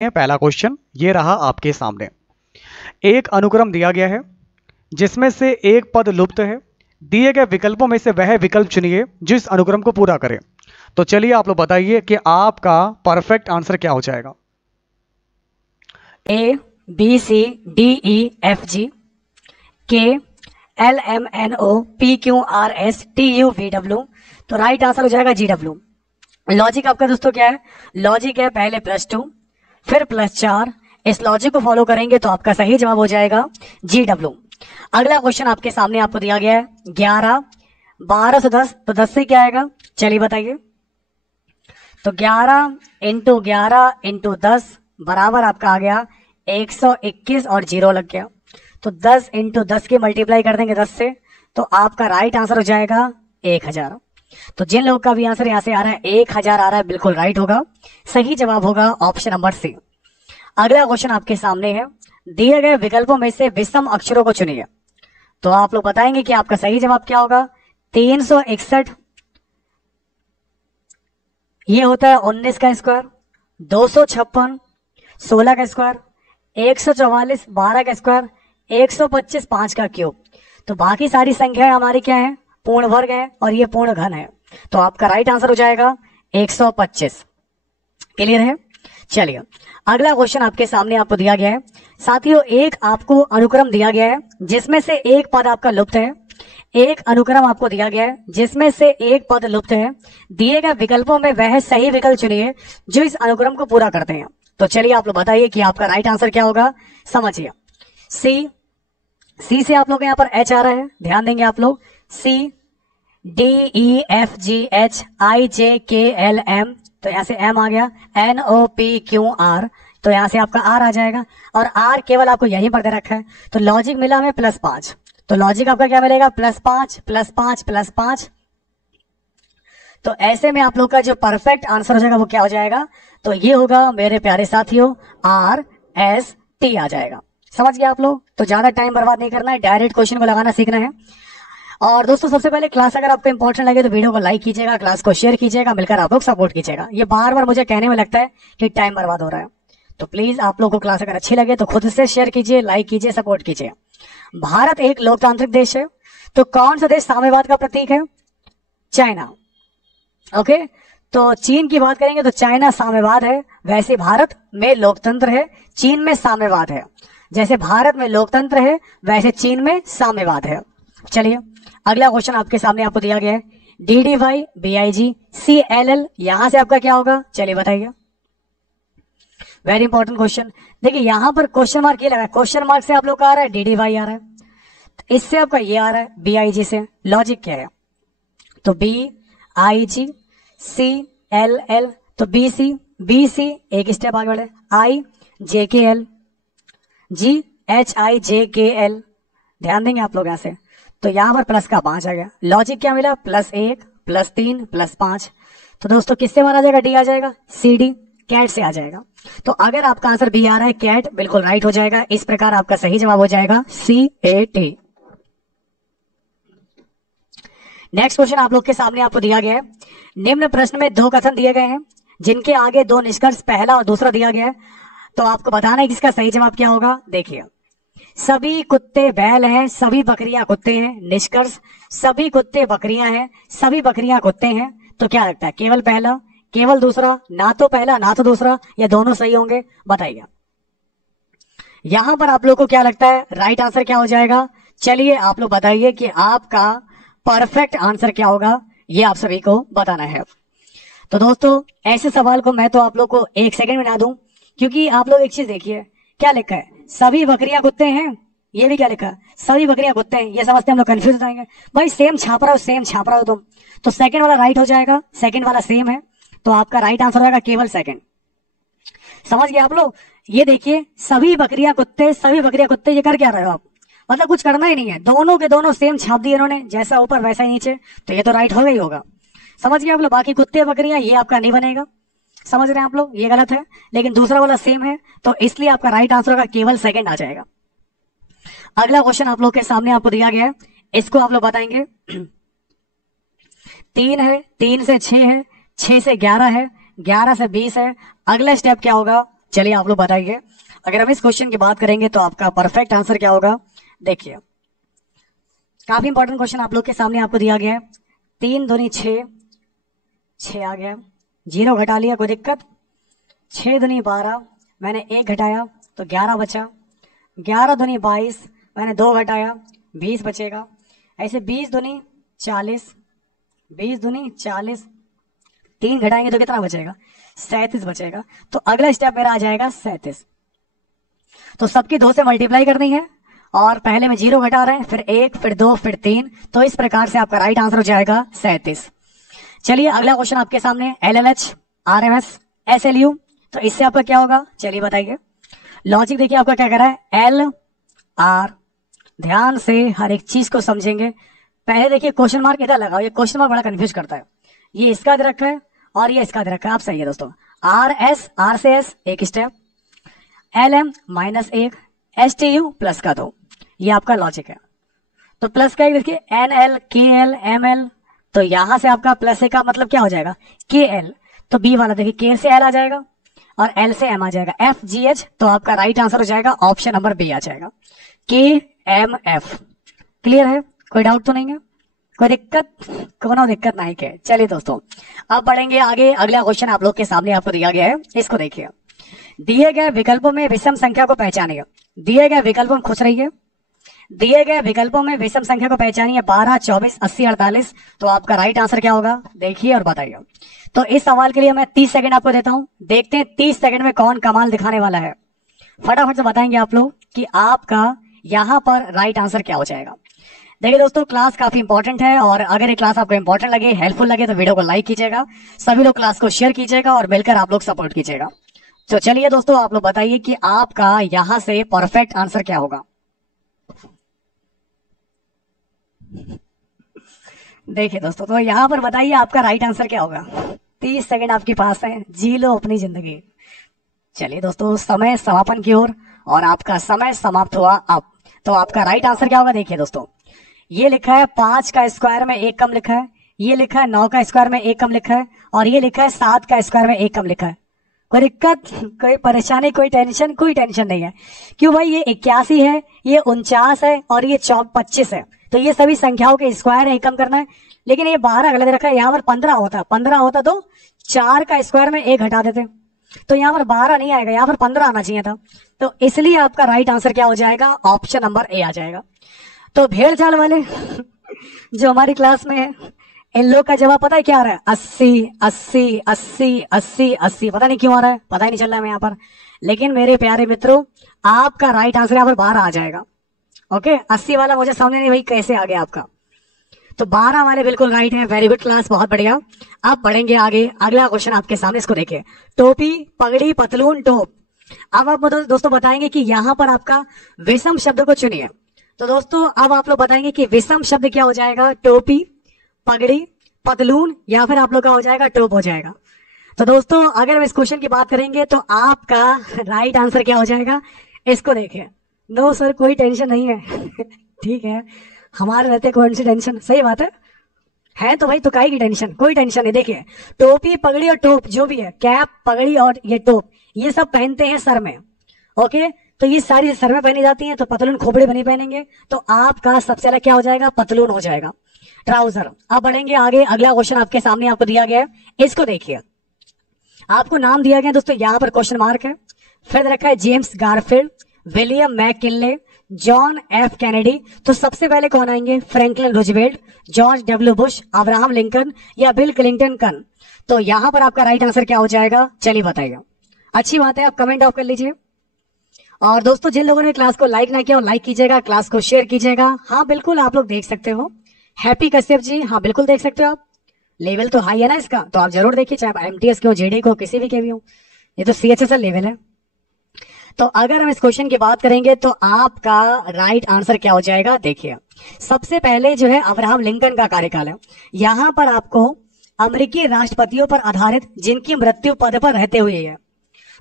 पहला क्वेश्चन ये रहा आपके सामने। एक अनुक्रम दिया गया है जिसमें से एक पद लुप्त है। दिए गए विकल्पों में से वह विकल्प चुनिए जो इस अनुक्रम को पूरा करे। तो चलिए आप लोग बताइए कि आपका परफेक्ट आंसर क्या हो जाएगा। A B C D E F G K L M N O P Q R S T U V W। तो राइट आंसर हो जाएगा GW। लॉजिक आपका दोस्तों क्या है? लॉजिक है पहले +2 फिर +4। इस लॉजिक को फॉलो करेंगे तो आपका सही जवाब हो जाएगा GW। अगला क्वेश्चन आपके सामने आपको दिया गया है 11 12 से 10, तो 10 से क्या आएगा चलिए बताइए। तो 11 इंटू 11 इंटू 10 बराबर आपका आ गया 121 और 0 लग गया। तो 10 इंटू 10 की मल्टीप्लाई कर देंगे 10 से, तो आपका राइट आंसर हो जाएगा 1000। तो जिन लोगों का भी आंसर यहां से आ रहा है 1000 आ रहा है, बिल्कुल राइट होगा। सही जवाब होगा ऑप्शन नंबर सी। अगला क्वेश्चन आपके सामने है, दिए गए विकल्पों में से विषम अक्षरों को चुनिए। तो आप लोग बताएंगे कि आपका सही जवाब क्या होगा। 361 ये होता है 19 का स्क्वायर, 256 16 का स्क्वायर, 144 12 का स्क्वायर, 125 5 का क्यूब। तो बाकी सारी संख्याएं हमारी क्या है, पूर्ण वर्ग है और ये पूर्ण घन है। तो आपका राइट आंसर हो जाएगा 125। क्लियर है? चलिए अगला क्वेश्चन आपके सामने आपको दिया गया है। साथियों एक आपको अनुक्रम दिया गया है जिसमें से एक पद आपका लुप्त है। एक अनुक्रम आपको दिया गया है जिसमें से एक पद लुप्त है। दिए गए विकल्पों में वह सही विकल्प चुनिए जो इस अनुक्रम को पूरा करते हैं। तो चलिए आप लोग बताइए कि आपका राइट आंसर क्या होगा। समझिए, सी से आप लोग यहाँ पर एच आ रहा है, ध्यान देंगे आप लोग। C D E F G H I J K L M, तो यहां से एम आ गया। N O P Q R, तो यहां से आपका आर आ जाएगा और आर केवल आपको यहीं पर दे रखा है। तो लॉजिक मिला हमें +5, तो लॉजिक आपका क्या मिलेगा +5 +5 +5। तो ऐसे में आप लोग का जो परफेक्ट आंसर हो जाएगा वो क्या हो जाएगा, तो ये होगा मेरे प्यारे साथियों RST आ जाएगा। समझ गए आप लोग? तो ज्यादा टाइम बर्बाद नहीं करना है, डायरेक्ट क्वेश्चन को लगाना सीखना है। और दोस्तों सबसे पहले क्लास अगर आपको इंपॉर्टेंट लगे तो वीडियो को लाइक कीजिएगा, क्लास को शेयर कीजिएगा, मिलकर आप लोग सपोर्ट कीजिएगा। ये बार बार मुझे कहने में लगता है कि टाइम बर्बाद हो रहा है, तो प्लीज आप लोग को क्लास अगर अच्छी लगे तो खुद से शेयर कीजिए, लाइक कीजिए, सपोर्ट कीजिए। भारत एक लोकतांत्रिक देश है, तो कौन सा देश साम्यवाद का प्रतीक है? चाइना। ओके, तो चीन की बात करेंगे तो चाइना साम्यवाद है, वैसे भारत में लोकतंत्र है, चीन में साम्यवाद है। जैसे भारत में लोकतंत्र है वैसे चीन में साम्यवाद है। चलिए अगला क्वेश्चन आपके सामने आपको दिया गया है DDY BIG CLL, यहां से आपका क्या होगा चलिए बताइए। Very important question. देखिए यहां पर क्वेश्चन मार्क ये लगा है, क्वेश्चन मार्क से आप लोग का आ रहा है DDY आ रहा है, तो इससे आपका ये आ रहा है BIG से। लॉजिक क्या है, तो BIG CLL, तो BC एक स्टेप आगे बढ़े, IJKL GHIJKL, ध्यान देंगे आप लोग यहां से। तो यहां पर प्लस का 5 आ गया। लॉजिक क्या मिला, +1 +3 +5। तो दोस्तों किससे मारा जाएगा, डी आ जाएगा। CD कैट से आ जाएगा। तो अगर आपका आंसर बी आ रहा है कैट, बिल्कुल राइट हो जाएगा। इस प्रकार आपका सही जवाब हो जाएगा CAT। नेक्स्ट क्वेश्चन आप लोग के सामने आपको दिया गया है, निम्न प्रश्न में 2 कथन दिए गए हैं जिनके आगे 2 निष्कर्ष पहला और दूसरा दिया गया है। तो आपको बताना है कि इसका सही जवाब क्या होगा। देखिए, सभी कुत्ते बैल हैं, सभी बकरियां कुत्ते हैं। निष्कर्ष, सभी कुत्ते बकरियां हैं, सभी बकरियां कुत्ते हैं। तो क्या लगता है, केवल पहला, केवल दूसरा, ना तो पहला ना तो दूसरा, या दोनों सही होंगे, बताइए। यहां पर आप लोग को क्या लगता है राइट आंसर क्या हो जाएगा। चलिए आप लोग बताइए कि आपका परफेक्ट आंसर क्या होगा, ये आप सभी को बताना है। तो दोस्तों ऐसे सवाल को मैं तो आप लोग को 1 सेकंड में ना दूं, क्योंकि आप लोग एक चीज देखिए क्या लिखा है, सभी बकरियां कुत्ते हैं। ये भी क्या लिखा है, सभी बकरियां कुत्ते हैं। ये समझते हम लोग कंफ्यूज हो जाएंगे, भाई सेम छाप रहा हो, सेम छाप रहा हो तुम। तो सेकंड वाला राइट हो जाएगा, सेकंड वाला सेम है, तो आपका राइट आंसर होगा केवल सेकंड। समझ गए आप लोग? ये देखिए सभी बकरियां कुत्ते, सभी बकरियां कुत्ते, ये कर क्या रहे हो आप, मतलब कुछ करना ही नहीं है, दोनों के दोनों सेम छाप दिए इन्होंने, जैसा ऊपर वैसा ही नीचे, तो ये तो राइट होगा ही होगा। समझ गए आप लोग? बाकी कुत्ते बकरियां ये आपका नहीं बनेगा, समझ रहे हैं आप लोग, ये गलत है। लेकिन दूसरा वाला सेम है, तो इसलिए आपका राइट आंसर होगा केवल सेकंड आ जाएगा। अगला क्वेश्चन आप लोग के सामने आपको दिया गया है, इसको आप लोग बताएंगे। 3 है, 3 से 6 है, 6 से 11 है, 11 से 20 है। अगला स्टेप क्या होगा चलिए आप लोग बताइए, अगर हम इस क्वेश्चन की बात करेंगे तो आपका परफेक्ट आंसर क्या होगा। देखिए काफी इंपॉर्टेंट क्वेश्चन आप लोग के सामने आपको दिया गया है। 3 दूनी 6, 6 आ गया, 0 घटा लिया, कोई दिक्कत। 6 दूनी 12, मैंने 1 घटाया तो 11 बचा। 11 दूनी 22, मैंने 2 घटाया, 20 बचेगा। ऐसे 20 दूनी 40, 20 दूनी 40, 3 घटाएंगे तो कितना बचेगा, 37 बचेगा। तो अगला स्टेप मेरा आ जाएगा 37। तो सबकी 2 से मल्टीप्लाई करनी है और पहले में 0 घटा रहे हैं, फिर 1, फिर 2, फिर 3। तो इस प्रकार से आपका राइट आंसर हो जाएगा 37। चलिए अगला क्वेश्चन आपके सामने, LLH, RMS, SLU। तो इससे आपका क्या होगा, चलिए बताइए। लॉजिक देखिए आपका क्या कर रहा है, LR। ध्यान से हर एक चीज को समझेंगे। पहले देखिए क्वेश्चन मार्क इधर लगाओ, ये क्वेश्चन मार्क बड़ा कंफ्यूज करता है। ये इसका दे रखा है और ये इसका दे रखा है, आप सही है दोस्तों। RS, R से S एक स्टेप, LM -1, STU प्लस का 2, ये आपका लॉजिक है। तो प्लस का एक देखिए NL, KL, ML। तो यहां से आपका प्लस ए का मतलब क्या हो जाएगा, KL। तो बी वाला देखिए K से L आ जाएगा और L से M आ जाएगा, FGH। तो आपका राइट आंसर हो जाएगा ऑप्शन नंबर बी आ जाएगा, KMF। क्लियर है, कोई डाउट तो नहीं है, कोई दिक्कत, कोनो दिक्कत नहीं के। चलिए दोस्तों अब बढ़ेंगे आगे। अगला क्वेश्चन आप लोग के सामने आपको दिया गया है, इसको देखिए। दिए गए विकल्पों में विषम संख्या को पहचानिए। दिए गए विकल्पों में खुश रहिए। दिए गए विकल्पों में विषम संख्या को पहचानिए, 12, 24, 80, 48। तो आपका राइट आंसर क्या होगा, देखिए और बताइए। तो इस सवाल के लिए मैं 30 सेकंड आपको देता हूं, देखते हैं 30 सेकंड में कौन कमाल दिखाने वाला है। फटाफट से बताएंगे आप लोग कि आपका यहां पर राइट आंसर क्या हो जाएगा। देखिए दोस्तों क्लास काफी इंपॉर्टेंट है और अगर ये क्लास आपको इंपॉर्टेंट लगे, हेल्पफुल लगे तो वीडियो को लाइक कीजिएगा, सभी लोग क्लास को शेयर कीजिएगा और मिलकर आप लोग सपोर्ट कीजिएगा। तो चलिए दोस्तों आप लोग बताइए कि आपका यहां से परफेक्ट आंसर क्या होगा। देखिए दोस्तों तो यहां पर बताइए आपका राइट आंसर क्या होगा। 30 सेकंड आपके पास है, जी लो अपनी जिंदगी। चलिए दोस्तों समय समापन की ओर और आपका समय समाप्त हुआ अब। तो आपका राइट आंसर क्या होगा, देखिए दोस्तों ये लिखा है 5 का स्क्वायर में 1 कम लिखा है, ये लिखा है 9 का स्क्वायर में 1 कम लिखा है और ये लिखा है 7 का स्क्वायर में 1 कम लिखा है। कोई दिक्कत, कोई परेशानी, कोई टेंशन, कोई टेंशन नहीं है। क्यों भाई, ये 81 है, ये 49 है और ये 25 है। तो ये सभी संख्याओं के स्क्वायर है, कम करना है। लेकिन ये 12 गलत रखा है, यहाँ पर 15 होता, 15 होता तो 4 का स्क्वायर में 1 हटा देते, तो यहाँ पर 12 नहीं आएगा, यहाँ पर 15 आना चाहिए था। तो इसलिए आपका राइट आंसर क्या हो जाएगा, ऑप्शन नंबर ए आ जाएगा। तो भेड़ चाल वाले जो हमारी क्लास में है, इन लोग का जवाब पता है क्या आ रहा है, 80, 80, 80, 80, 80। पता नहीं क्यों आ रहा है, पता ही नहीं चल रहा है यहाँ पर। लेकिन मेरे प्यारे मित्रों आपका राइट आंसर यहाँ पर 12 आ जाएगा। ओके 80 वाला मुझे समझ नहीं भाई कैसे आ गया आपका, तो 12 वाले बिल्कुल राइट है। वेरी गुड क्लास, बहुत बढ़िया। अब बढ़ेंगे आगे, अगला क्वेश्चन आपके सामने, इसको देखिए। टोपी, पगड़ी, पतलून, टोप। अब आप दोस्तों बताएंगे कि यहाँ पर आपका विषम शब्द को चुनिए। तो दोस्तों अब आप लोग बताएंगे कि विषम शब्द क्या हो जाएगा, टोपी, पगड़ी, पतलून या फिर आप लोग का हो जाएगा टोप हो जाएगा। तो दोस्तों अगर हम इस क्वेश्चन की बात करेंगे तो आपका राइट आंसर क्या हो जाएगा, इसको देखिए। नो सर कोई टेंशन नहीं है ठीक है, हमारे रहते कौन सी टेंशन, सही बात है तो भाई तो काहे की टेंशन, कोई टेंशन नहीं। देखिए टोपी, पगड़ी और टोप जो भी है, कैप, पगड़ी और ये टोप, ये सब पहनते हैं सर में। ओके तो ये सारी सर में पहनी जाती हैं, तो पतलून खोपड़ी बनी पहनेंगे। तो आपका सबसे अलग क्या हो जाएगा, पतलून हो जाएगा, ट्राउजर। अब बढ़ेंगे आगे, अगला क्वेश्चन आपके सामने आपको दिया गया है, इसको देखिए। आपको नाम दिया गया दोस्तों, यहाँ पर क्वेश्चन मार्क है, फिर रखा है James Garfield, William McKinley, John F Kennedy. तो सबसे पहले कौन आएंगे, Franklin Roosevelt, George W Bush, Abraham Lincoln या बिल क्लिंटन कन। तो यहां पर आपका राइट आंसर क्या हो जाएगा, चलिए बताइए। अच्छी बात है, आप कमेंट ऑफ कर लीजिए। और दोस्तों जिन लोगों ने क्लास को लाइक ना किया वो लाइक कीजिएगा, क्लास को शेयर कीजिएगा। हाँ बिल्कुल आप लोग देख सकते हो, हैप्पी कश्यप जी, हाँ बिल्कुल देख सकते हो आप, लेवल तो हाई है ना इसका, तो आप जरूर देखिए, चाहे एमटीएस के हो, जेडी को, किसी भी के भी हो, ये तो सीएचएसएल लेवल है। तो अगर हम इस क्वेश्चन की बात करेंगे तो आपका राइट आंसर क्या हो जाएगा, देखिए। सबसे पहले जो है अब्राहम लिंकन का कार्यकाल है। यहां पर आपको अमेरिकी राष्ट्रपतियों पर आधारित जिनकी मृत्यु पद पर रहते हुए है।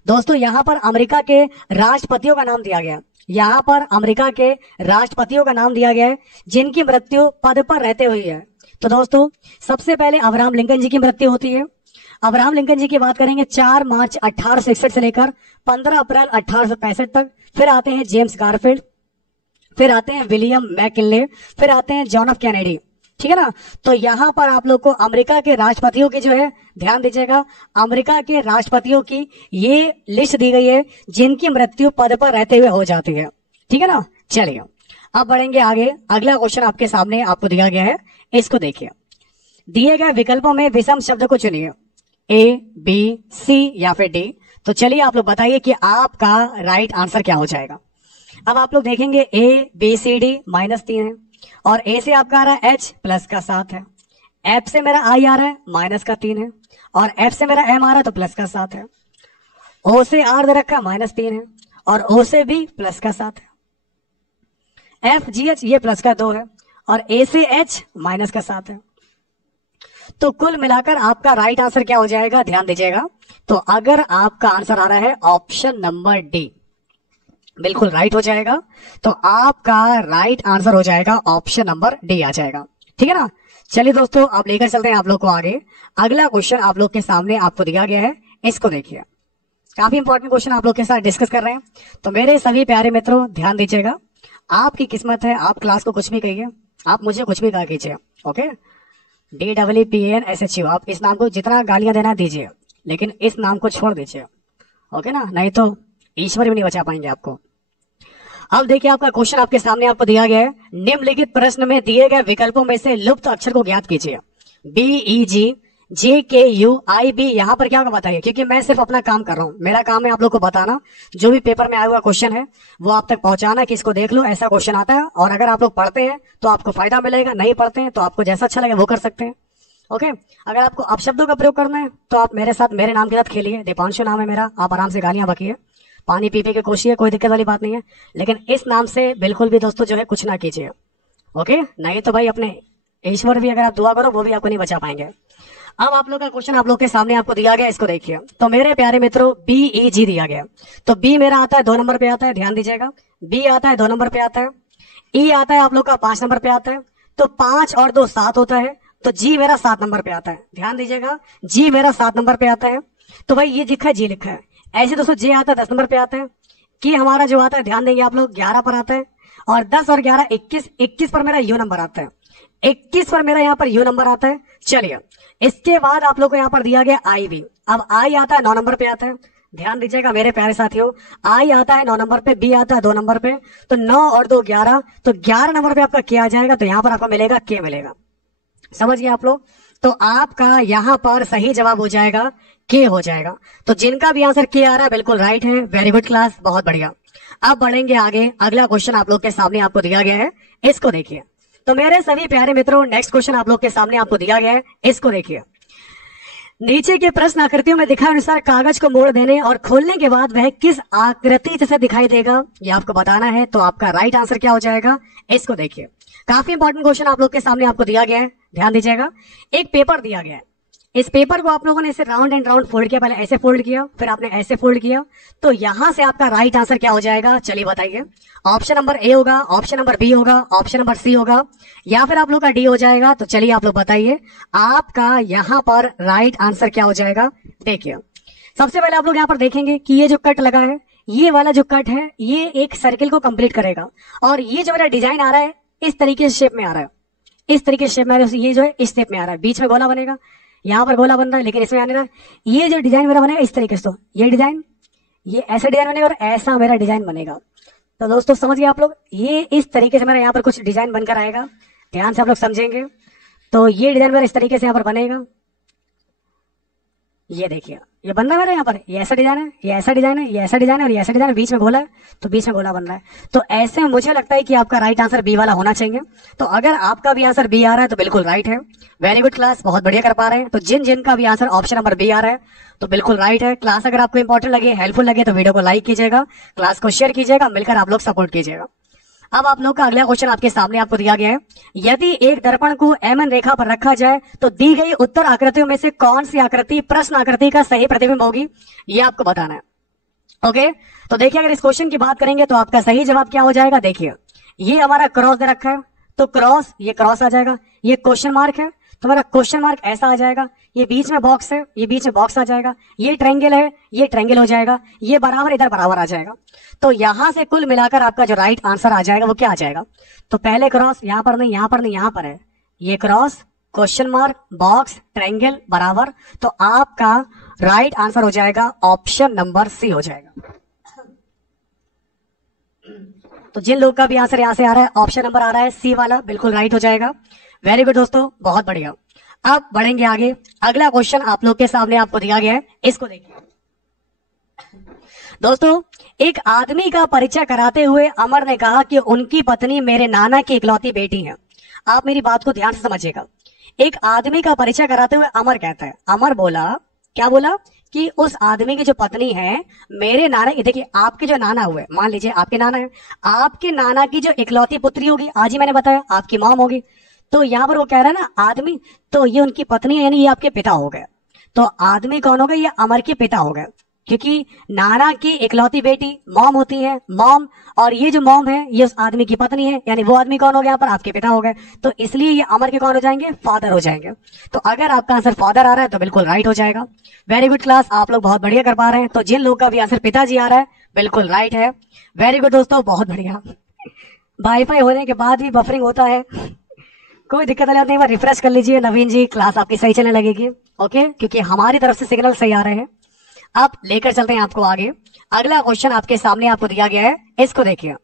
दोस्तों यहां पर अमेरिका के राष्ट्रपतियों का नाम दिया गया, यहां पर अमेरिका के राष्ट्रपतियों का नाम दिया गया है जिनकी मृत्यु पद पर रहते हुए है। तो दोस्तों सबसे पहले अब्राहम लिंकन जी की मृत्यु होती है, अब्राहम लिंकन जी की बात करेंगे 4 मार्च 1861 से लेकर 15 अप्रैल 1865 तक। फिर आते हैं जेम्स गारफील्ड, फिर आते हैं विलियम मैकिनले, फिर आते हैं जॉन एफ कैनेडी। ठीक है ना। तो यहां पर आप लोग को अमेरिका के राष्ट्रपतियों की जो है, ध्यान दीजिएगा, अमेरिका के राष्ट्रपतियों की ये लिस्ट दी गई है जिनकी मृत्यु पद पर रहते हुए हो जाती है। ठीक है ना। चलिए अब बढ़ेंगे आगे। अगला क्वेश्चन आपके सामने आपको दिया गया है, इसको देखिए। दिए गए विकल्पों में विषम शब्द को चुनिए, ए, बी, सी या फिर डी। तो चलिए आप लोग बताइए कि आपका राइट आंसर क्या हो जाएगा। अब आप लोग देखेंगे ए, बी, सी, डी -3 है, और ए से आपका आ रहा है H +7 है, एफ से मेरा आई आ रहा है -3 है, और एफ से मेरा एम आ रहा है तो +7 है, ओ से आर दे रखा -3 है, और ओ से भी +7 है, एफ जी एच ये +2 है, और ए से H -7 है। तो कुल मिलाकर आपका राइट आंसर क्या हो जाएगा, ध्यान दीजिएगा। तो अगर आपका आंसर आ रहा है ऑप्शन नंबर डी, बिल्कुल राइट हो जाएगा। तो आपका राइट आंसर हो जाएगा ऑप्शन नंबर डी आ जाएगा। ठीक है ना। चलिए दोस्तों अब लेकर चलते हैं आप लोग को आगे। अगला क्वेश्चन आप लोग के सामने आपको दिया गया है, इसको देखिए। काफी इंपॉर्टेंट क्वेश्चन आप लोग के साथ डिस्कस कर रहे हैं। तो मेरे सभी प्यारे मित्रों ध्यान दीजिएगा, आपकी किस्मत है, आप क्लास को कुछ भी कहिए, आप मुझे कुछ भी कहा कीजिए, ओके। DEEPNSHU, आप इस नाम को जितना गालियां देना दीजिए, लेकिन इस नाम को छोड़ दीजिए, ओके ना, नहीं तो ईश्वर भी नहीं बचा पाएंगे आपको। अब देखिए आपका क्वेश्चन आपके सामने आपको दिया गया है। निम्नलिखित प्रश्न में दिए गए विकल्पों में से लुप्त अक्षर को ज्ञात कीजिए। BEG, JKU, IB, यहाँ पर क्या होगा बताइए, क्योंकि मैं सिर्फ अपना काम कर रहा हूँ। मेरा काम है आप लोग को बताना, जो भी पेपर में आया हुआ क्वेश्चन है वो आप तक पहुंचाना कि इसको देख लो, ऐसा क्वेश्चन आता है। और अगर आप लोग पढ़ते हैं तो आपको फायदा मिलेगा, नहीं पढ़ते हैं तो आपको जैसा अच्छा लगे वो कर सकते हैं, ओके। अगर आपको अपशब्दों का प्रयोग करना है तो आप मेरे साथ, मेरे नाम के साथ खेलिए, दीपांशु नाम है मेरा, आप आराम से गालियां बकिए, पानी पी के कोशिए, कोई दिक्कत वाली बात नहीं है। लेकिन इस नाम से बिल्कुल भी दोस्तों जो है कुछ ना कीजिए, ओके। नहीं तो भाई अपने ईश्वर भी अगर आप दुआ करो वो भी आपको नहीं बचा पाएंगे। अब आप लोग का क्वेश्चन आप लोग के सामने आपको दिया गया, इसको देखिए। तो मेरे प्यारे मित्रों BEG दिया गया, तो बी मेरा आता है 2 नंबर पे आता है, ध्यान दीजिएगा। बी आता है 2 नंबर पे आता है, ई आता है आप लोग का 5 नंबर पे आता है, तो 5 और 2 7 होता है, तो जी मेरा 7 नंबर पे आता है, ध्यान दीजिएगा। जी मेरा 7 नंबर पे आता है, तो भाई ये लिखा है, जी लिखा है। ऐसे दोस्तों जे आता है 10 नंबर पे आता है, कि हमारा जो आता है ध्यान देंगे आप लोग 11 पर आता है, और 10 और 11 21, 21 पर मेरा यू नंबर आता है, 21 पर मेरा यहाँ पर यू नंबर आता है। चलिए इसके बाद आप लोग को यहाँ पर दिया गया IB। अब आई आता है 9 नंबर पे आता है, ध्यान दीजिएगा मेरे प्यारे साथियों, आई आता है 9 नंबर पे, बी आता है 2 नंबर पे, तो 9 और 2 11, तो 11 नंबर पे आपका क्या आ जाएगा, तो यहाँ पर आपको मिलेगा के मिलेगा। समझ गए आप लोग। तो आपका यहाँ पर सही जवाब हो जाएगा के हो जाएगा। तो जिनका भी आंसर के आ रहा है बिल्कुल राइट है, वेरी गुड क्लास, बहुत बढ़िया। अब बढ़ेंगे आगे। अगला क्वेश्चन आप लोग के सामने आपको दिया गया है, इसको देखिए। तो मेरे सभी प्यारे मित्रों नेक्स्ट क्वेश्चन आप लोग के सामने आपको दिया गया है, इसको देखिए। नीचे के प्रश्न आकृतियों में दिखाए अनुसार कागज को मोड़ देने और खोलने के बाद वह किस आकृति जैसे दिखाई देगा, ये आपको बताना है। तो आपका राइट आंसर क्या हो जाएगा, इसको देखिए। काफी इंपॉर्टेंट क्वेश्चन आप लोग के सामने आपको दिया गया है, ध्यान दीजिएगा। एक पेपर दिया गया है, इस पेपर को आप लोगों ने इसे राउंड एंड राउंड फोल्ड किया, पहले ऐसे फोल्ड किया, फिर आपने ऐसे फोल्ड किया, तो यहां से आपका राइट आंसर क्या हो जाएगा, चलिए बताइए। ऑप्शन नंबर ए होगा, ऑप्शन नंबर बी होगा, ऑप्शन नंबर सी होगा, या फिर आप लोग का डी हो जाएगा। तो चलिए आप लोग बताइए आपका यहां पर राइट आंसर क्या हो जाएगा। देखिए सबसे पहले आप लोग यहाँ पर देखेंगे कि ये जो कट लगा है, ये वाला जो कट है ये एक सर्किल को कंप्लीट करेगा, और ये जो मेरा डिजाइन आ रहा है इस तरीके से शेप में आ रहा है, इस तरीके से शेप में आ रहा है, ये जो है इस शेप में आ रहा है, बीच में गोला बनेगा, यहाँ पर गोला बन रहा है लेकिन इसमें आने रहा है। ये जो डिजाइन मेरा बनेगा इस तरीके से, तो ये डिजाइन, ये ऐसा डिजाइन बनेगा और ऐसा मेरा डिजाइन बनेगा। तो दोस्तों समझ गए आप लोग, ये इस तरीके से मेरा यहाँ पर कुछ डिजाइन बनकर आएगा, ध्यान से आप लोग समझेंगे। तो ये डिजाइन मेरा इस तरीके से यहाँ पर बनेगा, ये देखिए ये बन रहा है मेरा यहाँ पर, ये ऐसा डिजाइन है, ये ऐसा डिजाइन है, ये ऐसा डिजाइन है, और ये ऐसा डिजाइन है, बीच में गोला है, तो बीच में गोला बन रहा है। तो ऐसे में मुझे लगता है कि आपका राइट आंसर बी वाला होना चाहिए। तो अगर आपका भी आंसर बी आ रहा है तो बिल्कुल राइट है, वेरी गुड क्लास, बहुत बढ़िया कर पा रहे हैं। तो जिन जिन का भी आंसर ऑप्शन नंबर बी आ रहा है तो बिल्कुल राइट है। क्लास अगर आपको इंपॉर्टेंट लगे, हेल्पफुल लगे तो वीडियो को लाइक कीजिएगा, क्लास को शेयर कीजिएगा, मिलकर आप लोग सपोर्ट कीजिएगा। अब आप लोग का अगला क्वेश्चन आपके सामने आपको दिया गया है। यदि एक दर्पण को एमएन रेखा पर रखा जाए तो दी गई उत्तर आकृतियों में से कौन सी आकृति प्रश्न आकृति का सही प्रतिबिंब होगी, ये आपको बताना है, ओके। तो देखिए अगर इस क्वेश्चन की बात करेंगे तो आपका सही जवाब क्या हो जाएगा। देखिए ये हमारा क्रॉस दे रखा है, तो क्रॉस, ये क्रॉस आ जाएगा, ये क्वेश्चन मार्क है, तो मेरा क्वेश्चन मार्क ऐसा आ जाएगा, ये बीच में बॉक्स है, ये बीच में बॉक्स आ जाएगा, ये ट्रायंगल है, ये ट्रायंगल हो जाएगा, ये बराबर इधर बराबर आ जाएगा। तो यहां से कुल मिलाकर आपका जो राइट आंसर आ जाएगा वो क्या आ जाएगा? तो पहले क्रॉस, यहां पर नहीं, यहां पर नहीं, यहां पर है, ये cross, question mark, box, triangle, बराबर। तो आपका राइट आंसर हो जाएगा ऑप्शन नंबर सी हो जाएगा। तो जिन लोग का भी आंसर यहां से आ रहा है, ऑप्शन नंबर आ रहा है सी वाला, बिल्कुल राइट हो जाएगा। वेरी गुड दोस्तों, बहुत बढ़िया। अब बढ़ेंगे आगे। अगला क्वेश्चन आप लोग के सामने आपको दिया गया है, इसको देखिए दोस्तों। एक आदमी का परिचय कराते हुए अमर ने कहा कि उनकी पत्नी मेरे नाना की इकलौती बेटी है। आप मेरी बात को ध्यान से समझिएगा। एक आदमी का परिचय कराते हुए अमर कहता है, अमर बोला, क्या बोला कि उस आदमी की जो पत्नी है मेरे नाना, देखिए आपके जो नाना हुए, मान लीजिए आपके नाना है, आपके नाना की जो इकलौती पुत्री होगी, आज ही मैंने बताया आपकी मॉम होगी। तो यहाँ पर वो कह रहा है ना आदमी, तो ये उनकी पत्नी है, यानी ये आपके पिता हो गए। तो आदमी कौन हो गए? ये अमर के पिता हो गए, क्योंकि नाना की इकलौती बेटी मॉम होती है, मॉम, और ये जो मॉम है ये उस आदमी की पत्नी है, यानी वो आदमी कौन हो गया? यहाँ पर आपके पिता हो गए। तो इसलिए ये अमर के कौन हो जाएंगे? फादर हो जाएंगे। तो अगर आपका आंसर फादर आ रहा है तो बिल्कुल राइट हो जाएगा। वेरी गुड क्लास, आप लोग बहुत बढ़िया कर पा रहे हैं। तो जिन लोग का भी आंसर पिताजी आ रहा है बिल्कुल राइट है। वेरी गुड दोस्तों, बहुत बढ़िया। वाईफाई होने के बाद भी बफरिंग होता है, कोई दिक्कत नहीं, एक बार रिफ्रेश कर लीजिए नवीन जी, क्लास आपकी सही चलने लगेगी। ओके, क्योंकि हमारी तरफ से सिग्नल सही आ रहे हैं। अब लेकर चलते हैं आपको आगे। अगला क्वेश्चन आपके सामने आपको दिया गया है, इसको देखिए।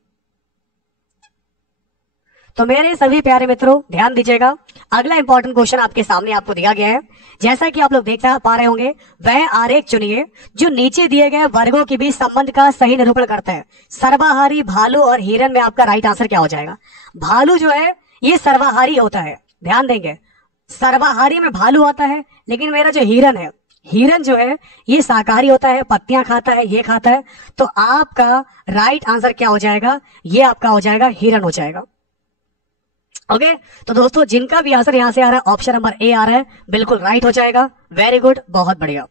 तो मेरे सभी प्यारे मित्रों ध्यान दीजिएगा, अगला इंपॉर्टेंट क्वेश्चन आपके सामने आपको दिया गया है। जैसा कि आप लोग देख पा रहे होंगे, वह आरेख चुनिए जो नीचे दिए गए वर्गों के बीच संबंध का सही निरूपण करता है। सर्वाहारी, भालू और हिरन में आपका राइट आंसर क्या हो जाएगा? भालू जो है ये सर्वाहारी होता है, ध्यान देंगे, सर्वाहारी में भालू आता है, लेकिन मेरा जो हिरन है, हिरन जो है ये शाकाहारी होता है, पत्तियां खाता है, ये खाता है। तो आपका राइट आंसर क्या हो जाएगा? ये आपका हो जाएगा हिरन हो जाएगा। ओके, तो दोस्तों जिनका भी आंसर यहां से आ रहा है ऑप्शन नंबर ए आ रहा है, बिल्कुल राइट हो जाएगा। वेरी गुड, बहुत बढ़िया।